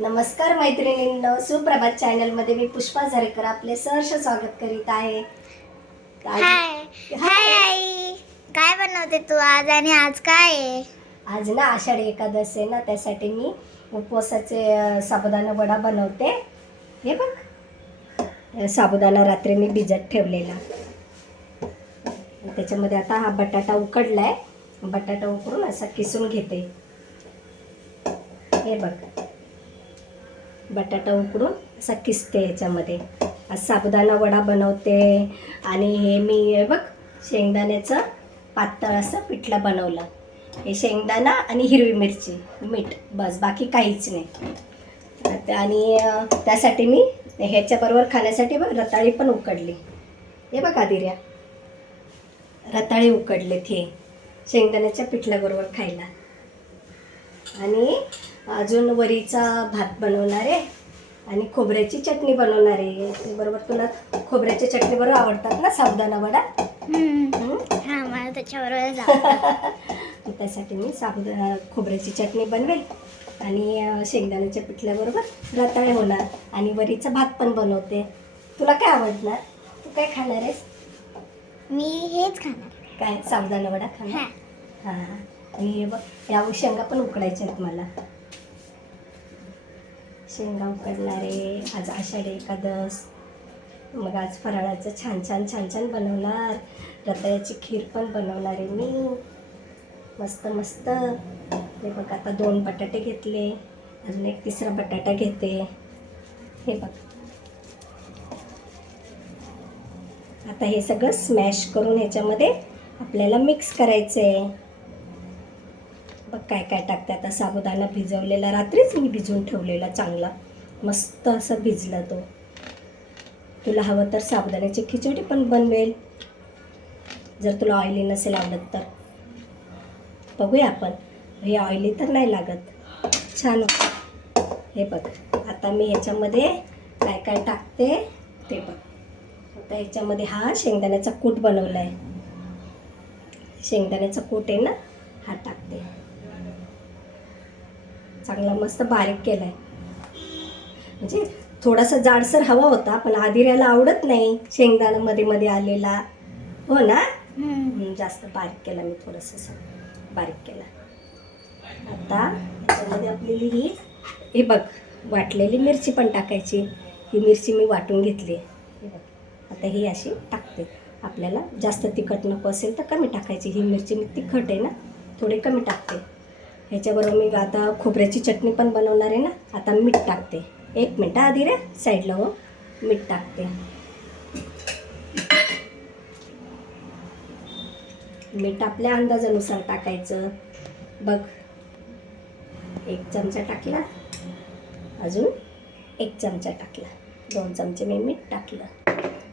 नमस्कार मैत्रिणींनो सुप्रभात चॅनलमध्ये मी पुष्पा झरेकर आपले सहर्ष स्वागत करीत आहे. आज- हाय. हाय. आई. काय बनवते तू आज आणि आज काय आहे? आज ना आषाढी एकादश आहे ना त्यासाठी मी उपवासाचे अ, साबुदाणा वडा बनवते. हे बघ. अ, साबुदाणा रात्री मी भिजत ठेवलेला. त्याच्यामध्ये आता हा बटाटा उकडलाय. बटाटा उकडून असा किसून घेते. हे बघ. बटाटा उकडून असा किसते याच्यामध्ये. आज साबुदाणा वडा बनवते आणि हे मी बघ शेंगदाण्याचं पातळ असं पिठलं बनवलं. हे शेंगदाणा आणि हिरवी मिरची मीठ बस बाकी काहीच नाही. आणि त्यासाठी मी ह्याच्याबरोबर खाण्यासाठी बघ रताळी पण उकडली. हे बघ आदिर्या. रताळी उकडलेत हे शेंगदाण्याच्या पिठल्याबरोबर खायला. आणि अजून वरीचा भात बनवणार आहे आणि खोबऱ्याची चटणी बनवणार आहे. ते बरोबर तुला खोबऱ्याच्या चटणीबरोबर आवडतात ना साबुदाणा वडा? मला त्याच्याबरोबर त्यासाठी मी साबुदा खोबऱ्याची चटणी बनवेल आणि शेंगदाण्याच्या पिठल्याबरोबर रताळे होणार आणि वरीचा भात पण बनवते. तुला काय आवडणार? तू काय खाणार आहेस? मी हेच खाणार. काय? साबुदाणा वडा खाणार? हां. आणि हे बघ या शेंगा पण उकडायच्या आहेत मला. शेंगा उकडणारे आज आषाढी एकादस. मग आज फराळाचं छान छान छान छान बनवणार. रताळ्याची खीर पण बनवणार आहे मी. मस्त मस्त. हे बघ आता दोन बटाटे घेतले. अजून एक तिसरा बटाटा घेते. हे बघ. आता हे सगळं स्मॅश करून ह्याच्यामध्ये आपल्याला मिक्स करायचं आहे बघ काय काय टाकते. आता साबुदाणा भिजवलेला रात्रीच मी भिजवून ठेवलेला चांगला. मस्त असं भिजला तो. तुला हवं तर साबुदाण्याची खिचडी पण बनवेल. जर तुला ऑइली नसेल आवडत तर. बघूया आपण. हे ऑइली तर नाही लागत. छान हे बघ आता मी ह्याच्यामध्ये काय काय टाकते ते बघ. आता ह्याच्यामध्ये हा शेंगदाण्याचा कूट बनवला आहे शेंगदाण्याचा कूट आहे ना हा टाकते चांगला मस्त बारीक केला आहे म्हणजे थोडासा जाडसर हवा होता पण आदिऱ्याला आवडत नाही शेंगदाणा मध्ये मध्ये आलेला. हो ना? जास्त बारीक केला मी थोडंसं बारीक केला. आता त्याच्यामध्ये आपलेली ही हे बघ वाटलेली मिरची पण टाकायची. ही मिरची मी वाटून घेतली. हे बघ. आता ही अशी टाकते. आपल्याला जास्त तिखट नको असेल तर कमी टाकायची. ही मिरची मी तिखट आहे ना थोडी कमी टाकते. ह्याच्याबरोबर मी आता खोबऱ्याची चटणी पण बनवणार आहे ना. आता मीठ टाकते. एक मिनटं आधी रे साईडला हो. मीठ टाकते. मीठ आपल्या अंदाजानुसार टाकायचं. बघ. एक चमचा टाकला. अजून एक चमचा टाकला. दोन चमचे मी मीठ टाकलं.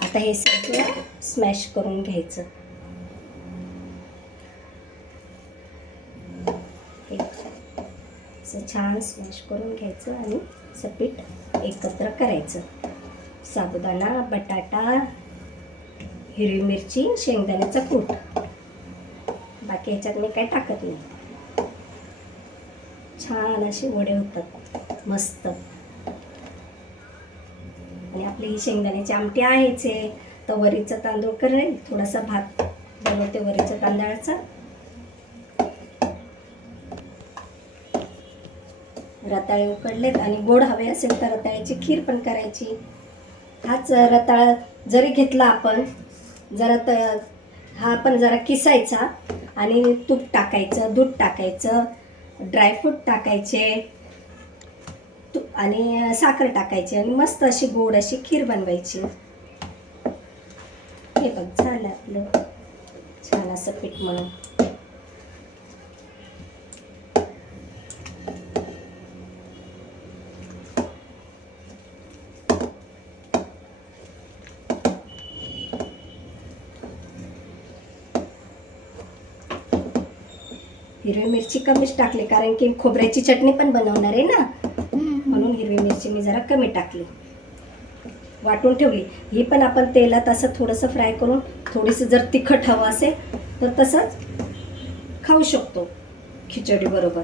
आता हे सगळं स्मॅश करून घ्यायचं हे असं छान स्मॅश करून घ्यायचं आणि असं पीठ एकत्र करायचं. साबुदाणा बटाटा हिरवी मिरची शेंगदाण्याचा कूट. बाकी ह्याच्यात मी काही टाकत नाही. छान असे वडे होतात. मस्त. आणि आपली ही शेंगदाण्याची आमटी आहेच आहे तर वरीचा तांदूळ करेल थोडासा भात बनवते वरीच्या तांदळाचा. रताळे उकडलेत आणि गोड हवे असेल तर रताळ्याची खीर पण करायची. हाच रताळा जरी घेतला आपण जरा त हा पण जरा किसायचा आणि तूप टाकायचं दूध टाकायचं ड्रायफ्रूट टाकायचे तू आणि साखर टाकायची आणि मस्त अशी गोड अशी खीर बनवायची. हे बघ झालं आपलं. छान असं पीठ म्हणून हिरवी मिरची कमीच टाकली कारण की खोबऱ्याची चटणी पण बनवणार आहे ना? म्हणून हिरवी मिरची मी जरा कमी टाकली. वाटून ठेवली. ही पण आपण तेलात असं थोडंसं फ्राय करून थोडीसं जर तिखट हवं असेल तर तसंच खाऊ शकतो खिचडी बरोबर.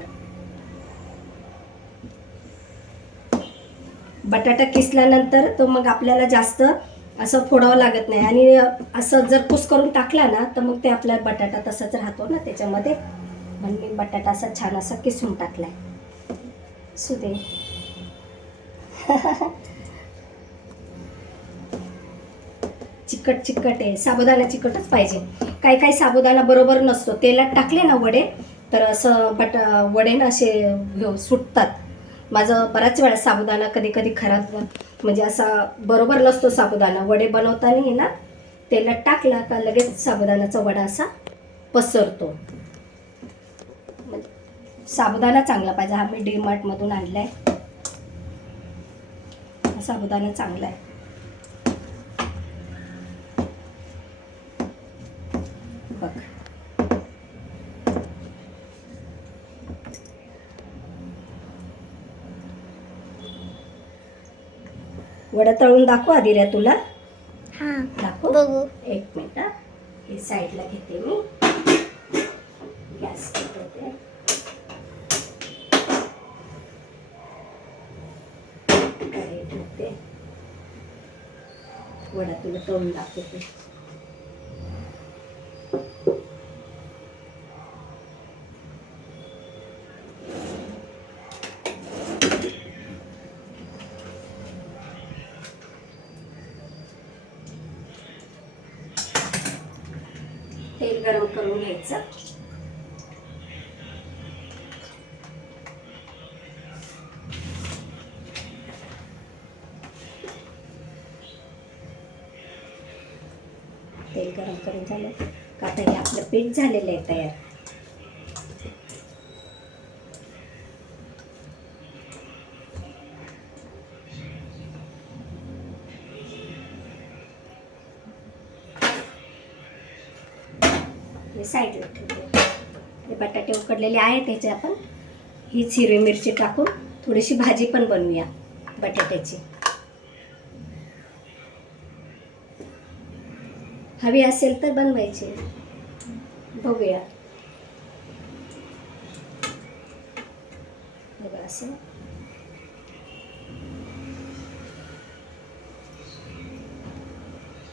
बटाटा किसल्यानंतर तो मग आपल्याला जास्त असं फोडावं लागत नाही. आणि असं जर कुस करून टाकला ना तर मग ते आपला बटाटा तसाच राहतो ना त्याच्यामध्ये. म्हणून मी बटाटा असा छान असा किसून टाकलाय. सुदे चिकट चिकट आहे. साबुदाणा चिकटच पाहिजे. काही काही साबुदाणा बरोबर नसतो. तेलात टाकले ना वडे तर असं बट वडे ना असे सुटतात. माझं बऱ्याच वेळा साबुदाणा कधी कधी खराब म्हणजे असा बरोबर नसतो साबुदाणा. वडे बनवताना ना तेलात टाकला का लगेच साबुदाण्याचा वडा असा पसरतो. साबुदाणा चांगला पाहिजे. हा मी डी मार्टमधून आणला आहे साबुदाणा चांगला आहे बघ. वडा तळून दाखव आधी रे तुला. हा दाखव. बघू. एक मिनिट हा. हे साईडला घेते मी. गॅस पेटवते कढई ठेवते वडा तुला तळून दाखवते तेल गरम करून घ्यायचं तेल गरम करून झालं का आता हे आपलं पीठ झालेलं आहे तयार. साईडला ठेवते. बटाटे उकडलेले आहेत त्याचे आपण हीच हिरवी मिरची टाकून थोडीशी भाजी पण बनवूया बटाट्याची. हवी असेल तर बनवायची. बघूया. बघा असं.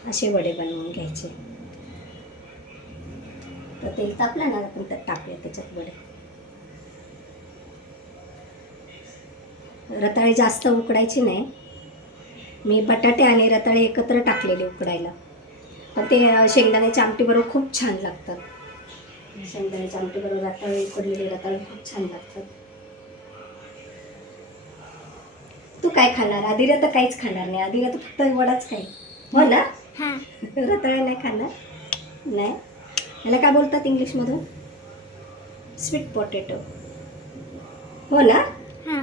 असे वडे बनवून घ्यायचे. तर तेल तापलं ना आपण त्यात टाकूया त्याच्यात वडे. रताळे जास्त उकडायची नाही. मी बटाटे आणि रताळे एकत्र टाकलेले उकडायला. पण ते शेंगदाण्याच्या आमटीबरोबर खूप छान लागतात. शेंगदाण्याच्या आमटीबरोबर रताळे उकडलेले रताळे खूप छान लागतात. तू काय खाणार? आधीला तर काहीच खाणार नाही. आधीला तर फक्त वडाच काही हो ना? हा. रताळे नाही खाणार? नाही? याला काय बोलतात इंग्लिशमधून? स्वीट पोटॅटो हो ना? हा.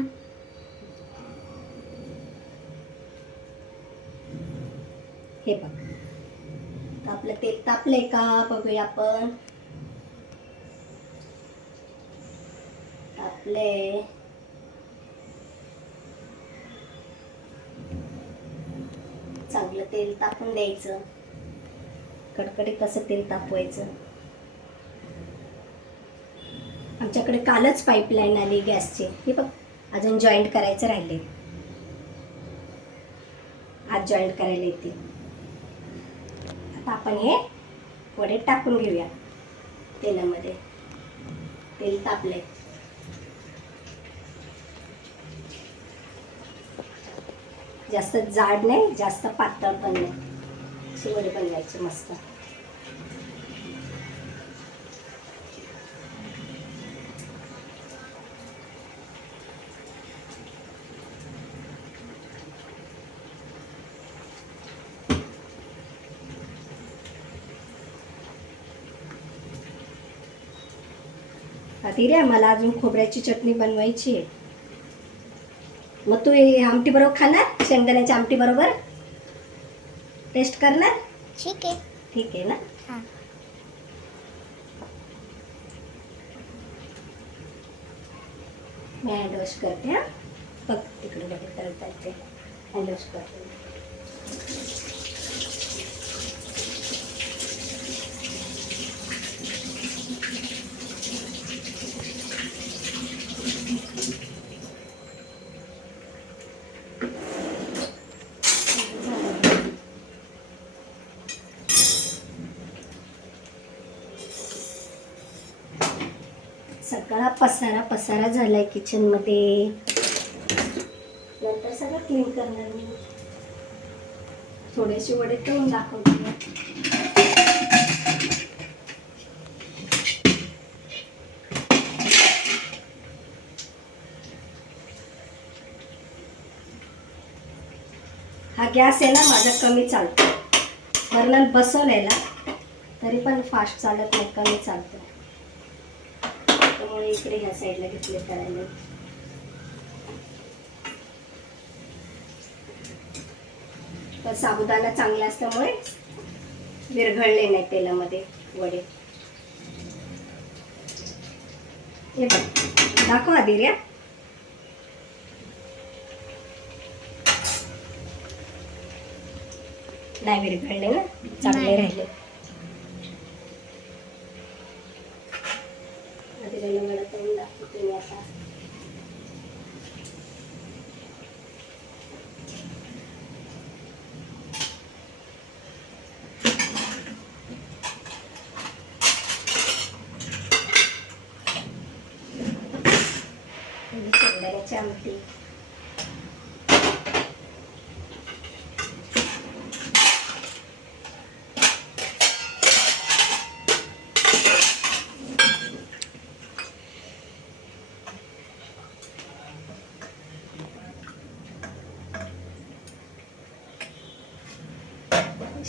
बघ. आपलं तेल तापलंय का? बघूया आपण. तापले चांगलं तेल तापून द्यायचं कडकडीत कसं तेल तापवायचं? आमच्याकडे कालच पाईपलाईन आली गॅसची. हे बघ अजून जॉईंट करायचं राहिले. आज जॉईंट करायला येते. आता आपण हे वडे टाकून घेऊया. तेलामध्ये. तेल तापले जास्त जाड नाही जास्त पातळ पण नाही. असे वडे बनवायचे मस्त. आधी रे मला अजून खोबऱ्याची चटणी बनवायची आहे. मग तू आमटी बरोबर खाणार? शेंगदाण्याच्या आमटी बरोबर? टेस्ट करणार? ठीक आहे. ठीक आहे ना? हा. मी हँड वॉश करते हा. बघ तिकडे बघ तळता येते हँड वॉश करते सगळा पसारा पसारा झाला आहे किचनमध्ये नंतर सगळं क्लीन करणार मी. थोडेसे वडे तळून दाखवते. हा गॅस आहे ना माझा कमी चालतो. बर्नर बसवलेला तरी पण फास्ट चालत नाही कमी चालतं. इकडे ह्या साईडला घेतले करायला. तर साबुदाणा चांगला असल्यामुळे विरघळले नाही तेलामध्ये वडे. हे बघ दाखव आधी रे. नाही विरघळले ना चांगले. राहिले आधी त्याला वडा तळून दाखवते मी आता आणि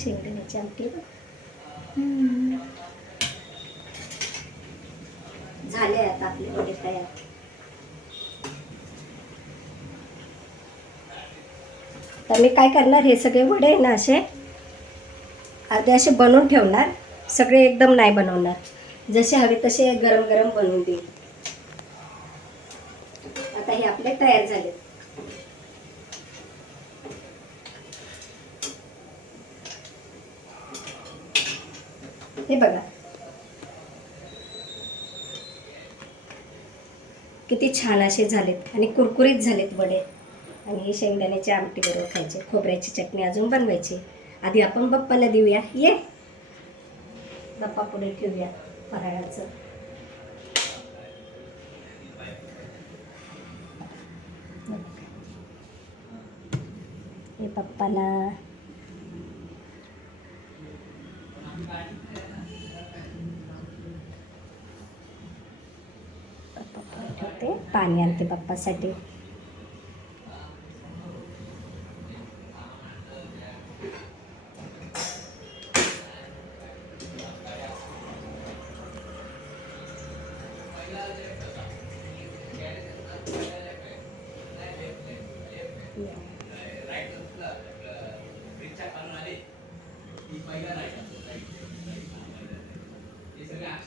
शेंगदाण्याची आमटी बघ. झाले आता आपले वडे तयार. तर मी काय करणार हे सगळे वडे ना असे अर्धे असे बनवून ठेवणार सगळे एकदम नाही बनवणार. जसे हवे तसे गरम गरम बनवून देईल. आता हे आपले तयार झाले. हे बघा. किती छान असे झालेत आणि कुरकुरीत झालेत वडे. आणि हे शेंगदाण्याची आमटी बरोबर खायचे खोबऱ्याची चटणी अजून बनवायची. आधी आपण बप्पाला देऊया. ये. गप्पा पुढे ठेवूया फराळाचं. हे पप्पाला पुढे पाणी आणते पप्पासाठी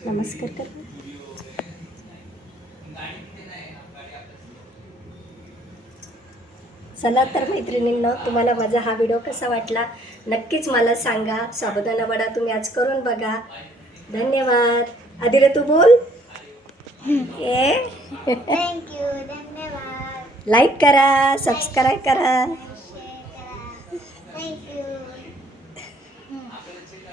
नमस्कार कर चला तर मैत्रिणींनो तुम्हाला माझा हा व्हिडिओ कसा वाटला? नक्कीच मला सांगा. साबुदाणा वडा तुम्ही आज करून बघा. धन्यवाद. आदिरे तू बोल. ये. थँक्यू धन्यवाद. लाईक करा सबस्क्राईब करा.